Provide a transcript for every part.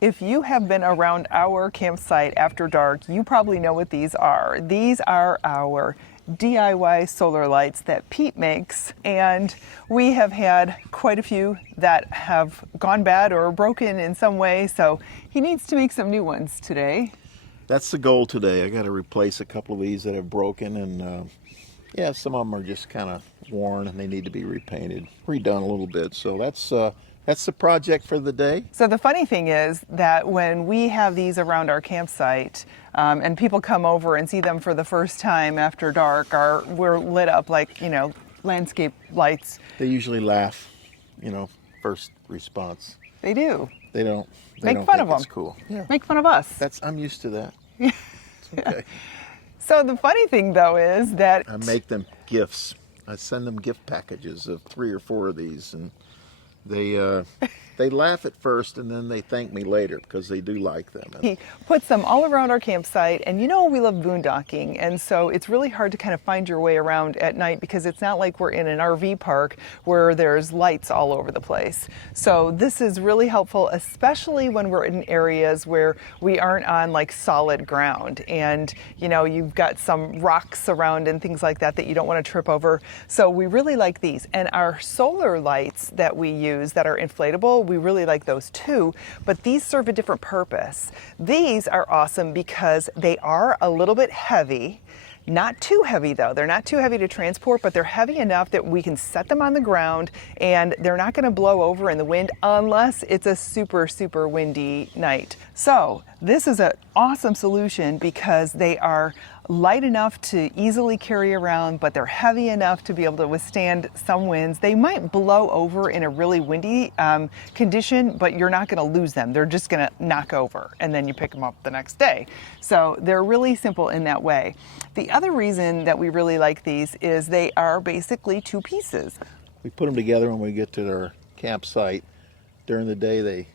If you have been around our campsite after dark, you probably know what these are. These are our DIY solar lights that Pete makes, and we have had quite a few that have gone bad or broken in some way, so he needs to make some new ones today. That's the goal today. I got to replace a couple of these that have broken, and yeah, some of them are just kind of worn and they need to be repainted, redone a little bit. So that's the project for the day. So the funny thing is that when we have these around our campsite and people come over and see them for the first time after dark, we're lit up like, you know, landscape lights. They usually laugh, you know, first response. They do. They don't Make fun of them. It's cool. Yeah. Make fun of us. I'm used to that. It's okay. So the funny thing though is that I make them gifts. I send them gift packages of 3 or 4 of these, and they laugh at first and then they thank me later because they do like them. he puts them all around our campsite, and you know we love boondocking, and so it's really hard to kind of find your way around at night because it's not like we're in an RV park where there's lights all over the place. So this is really helpful, especially when we're in areas where we aren't on like solid ground and you know you've got some rocks around and things like that that you don't want to trip over. So we really like these, and our solar lights that we use that are inflatable, we really like those too, but these serve a different purpose. These are awesome because they are a little bit heavy. Not too heavy though. They're not too heavy to transport, but they're heavy enough that we can set them on the ground and they're not going to blow over in the wind unless it's a super, super windy night. So this is an awesome solution because they are light enough to easily carry around, but they're heavy enough to be able to withstand some winds. They might blow over in a really windy condition, but you're not going to lose them. They're just going to knock over and then you pick them up the next day. So they're really simple in that way. The other reason that we really like these is they are basically 2 pieces. We put them together when we get to our campsite. During the day they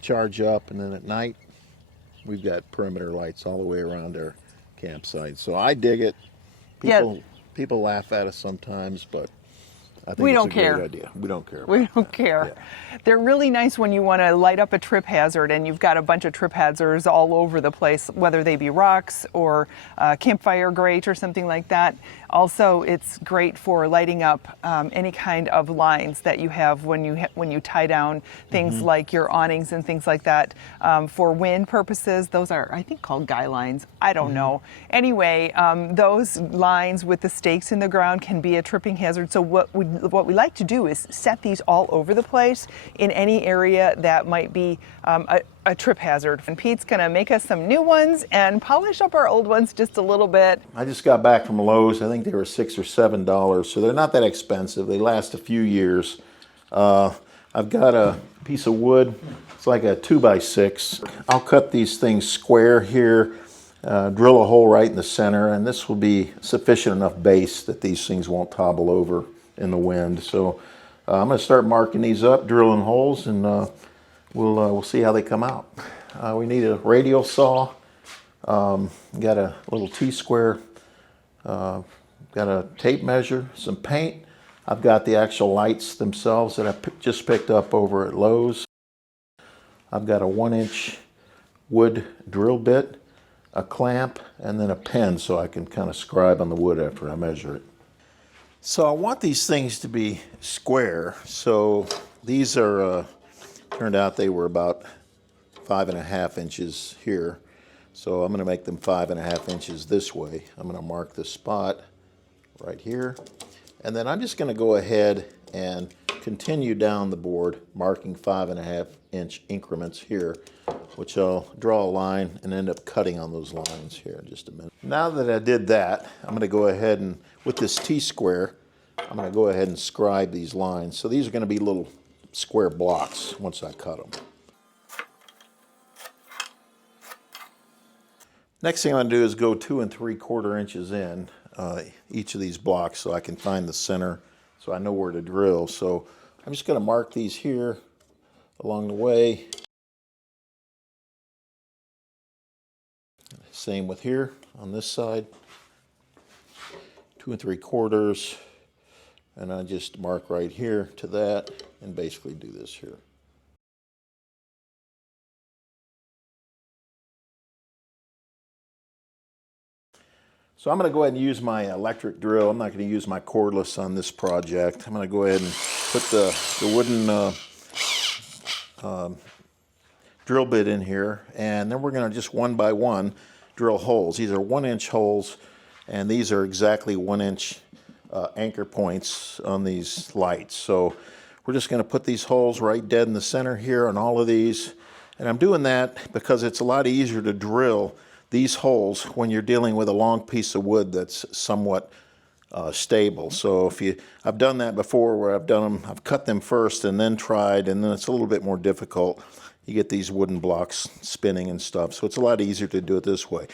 charge up, and then at night we've got perimeter lights all the way around our campsite. So I dig it. People laugh at us sometimes, but I think it's a great idea. We don't care. We don't care. Yeah. They're really nice when you want to light up a trip hazard and you've got a bunch of trip hazards all over the place, whether they be rocks or a campfire grate or something like that. Also, it's great for lighting up any kind of lines that you have when you tie down things like your awnings and things like that. For wind purposes, those are, I think, called guy lines. I don't know. Anyway, those lines with the stakes in the ground can be a tripping hazard. So what we like to do is set these all over the place in any area that might be a trip hazard. And Pete's gonna make us some new ones and polish up our old ones just a little bit. I just got back from Lowe's. I think they were $6 or $7, so they're not that expensive. They last a few years. I've got a piece of wood. It's like a 2x6. I'll cut these things square here, drill a hole right in the center, and this will be sufficient enough base that these things won't topple over in the wind. So I'm going to start marking these up, drilling holes, and we'll see how they come out. We need a radial saw. Got a little T-square. Got a tape measure, some paint. I've got the actual lights themselves that I just picked up over at Lowe's. I've got a 1-inch wood drill bit, a clamp, and then a pen so I can kind of scribe on the wood after I measure it. So I want these things to be square. So these are, turned out they were about 5.5 inches here. So I'm going to make them 5.5 inches this way. I'm going to mark the spot right here. And then I'm just going to go ahead and continue down the board, marking 5.5-inch increments here, which I'll draw a line and end up cutting on those lines here in just a minute. Now that I did that, I'm going to go ahead and, with this T-square, I'm going to go ahead and scribe these lines. So these are going to be little square blocks once I cut them. Next thing I'm going to do is go 2 3/4 inches in each of these blocks so I can find the center, so I know where to drill. So I'm just going to mark these here along the way. Same with here on this side, 2 3/4, and I just mark right here to that and basically do this here. So I'm going to go ahead and use my electric drill. I'm not going to use my cordless on this project. I'm going to go ahead and put the wooden drill bit in here, and then we're going to just one by one drill holes. These are 1-inch holes, and these are exactly 1-inch anchor points on these lights. So we're just going to put these holes right dead in the center here on all of these, and I'm doing that because it's a lot easier to drill these holes when you're dealing with a long piece of wood that's somewhat stable. So I've done that before where I've cut them first and then tried, and then it's a little bit more difficult. You get these wooden blocks spinning and stuff, so it's a lot easier to do it this way.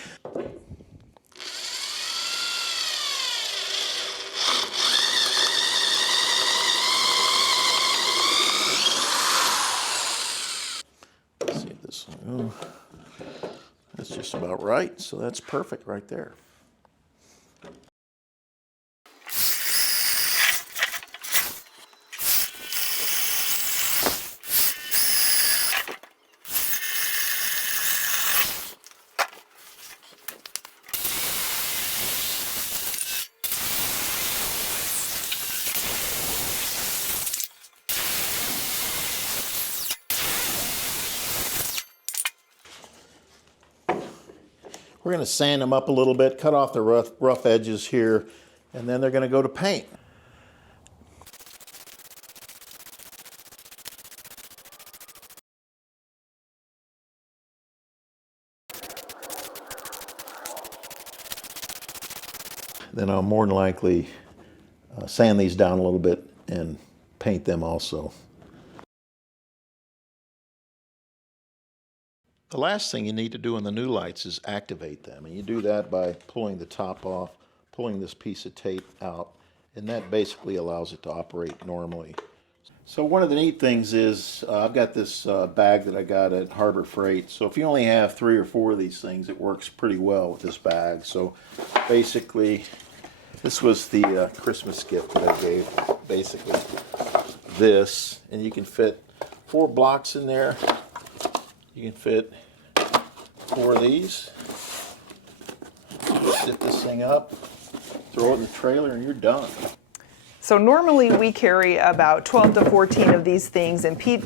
Let's see if this will go. That's just about right, so that's perfect right there. We're going to sand them up a little bit, cut off the rough edges here, and then they're going to go to paint. Then I'll more than likely sand these down a little bit and paint them also. The last thing you need to do in the new lights is activate them, and you do that by pulling the top off, pulling this piece of tape out, and that basically allows it to operate normally. So one of the neat things is I've got this bag that I got at Harbor Freight. So if you only have 3 or 4 of these things, it works pretty well with this bag. So basically, this was the Christmas gift that I gave, basically this, and you can fit 4 blocks in there. You can fit 4 of these. Just zip this thing up, throw it in the trailer, and you're done. So normally we carry about 12 to 14 of these things, and Pete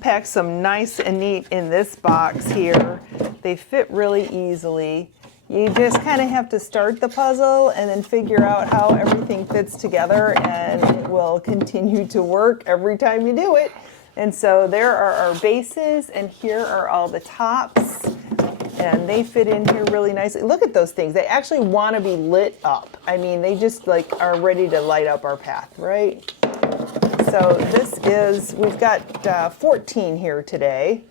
packs some nice and neat in this box here. They fit really easily. You just kind of have to start the puzzle and then figure out how everything fits together, and it will continue to work every time you do it. And so there are our bases, and here are all the tops, and they fit in here really nicely. Look at those things. They actually want to be lit up. I mean, they just like are ready to light up our path, right? So we've got 14 here today.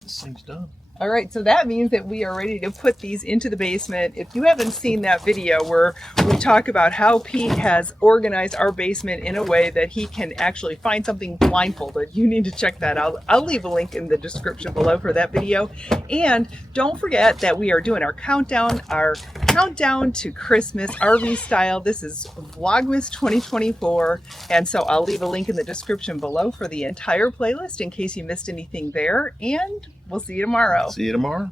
This thing's done. All right, so that means that we are ready to put these into the basement. If you haven't seen that video where we talk about how Pete has organized our basement in a way that he can actually find something blindfolded, you need to check that out. I'll leave a link in the description below for that video. And don't forget that we are doing our countdown to Christmas RV style. This is VLOGMAS 2024. And so I'll leave a link in the description below for the entire playlist in case you missed anything there. And we'll see you tomorrow. See you tomorrow.